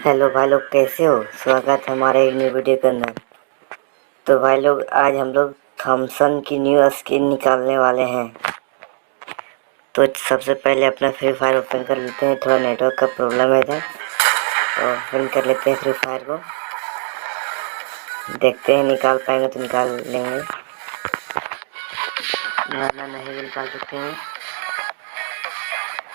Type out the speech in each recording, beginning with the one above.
Hello भाई लोग, कैसे हो? स्वागत है हमारे एक न्यू वीडियो के अंदर। तो भाई लोग, आज हम लोग थॉमसन की न्यू स्किन निकालने वाले हैं। तो सबसे पहले अपना फ्री फायर ओपन कर लेते हैं। थोड़ा नेटवर्क का प्रॉब्लम है इधर, तो ओपन कर लेते हैं फ्री फायर को। देखते हैं निकाल पाएंगे तो निकाल लेंगे, वरना नहीं भी निकाल सकते हैं।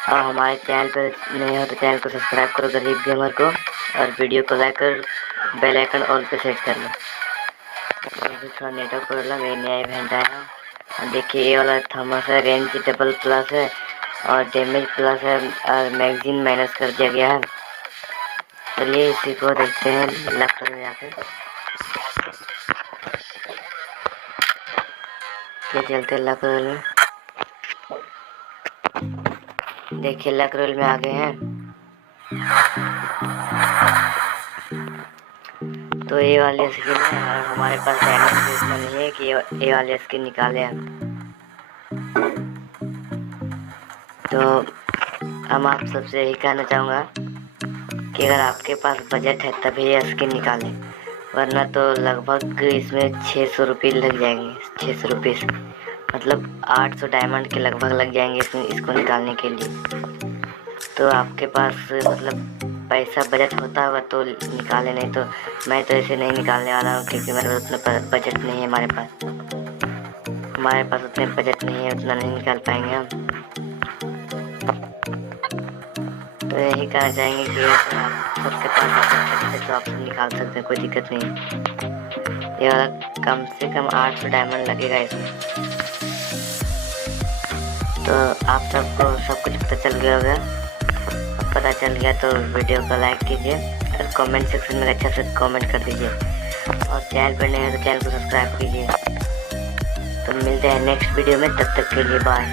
और हमारे चैनल पर नए हो तो चैनल को सब्सक्राइब करो गरीब गेमर को, और वीडियो को लाइक कर बेल आइकन ऑल पे सेट कर लो। थोड़ा नेटवर्क प्रॉब्लम, ये नया इवेंट आया। और देखिए, ये वाला थॉमस है, रेंज डबल प्लस है और डैमेज प्लस है और मैगजीन माइनस कर दिया गया है। चलिए इसी को देखते हैं लक रोल में आके क्या चलते लक रोल में। देखिए लक रोल में आ गए हैं। तो ये वाली स्किन है और हमारे पास डायमंड इतना नहीं है कि ये वाली स्किन निकाले हम। तो हम आप सबसे यही कहना चाहूँगा कि अगर आपके पास बजट है तभी ये स्किन निकालें, वरना तो लगभग इसमें 600 रुपये लग जाएंगे। 600 रुपये मतलब 800 डायमंड के लगभग लग जाएंगे इसको निकालने के लिए। तो आपके पास मतलब पैसा बजट होता होगा तो निकाले, नहीं तो मैं तो ऐसे नहीं निकालने वाला हूँ, क्योंकि मेरे पास उतना बजट नहीं है। हमारे पास उतने बजट नहीं है, उतना नहीं निकाल पाएंगे हम। तो यही कहना चाहेंगे कि आप सबके पास तो आप सब निकाल सकते हैं, कोई दिक्कत नहीं। ये वाला कम से कम 800 डायमंड लगेगा इसमें। तो आप सबको सब कुछ पता चल गया होगा। पता चल गया तो वीडियो को लाइक कीजिए और कमेंट सेक्शन में अच्छा से कमेंट कर दीजिए, और चैनल पर नए हैं तो चैनल को सब्सक्राइब कीजिए। तो मिलते हैं नेक्स्ट वीडियो में, तब तक के लिए बाय।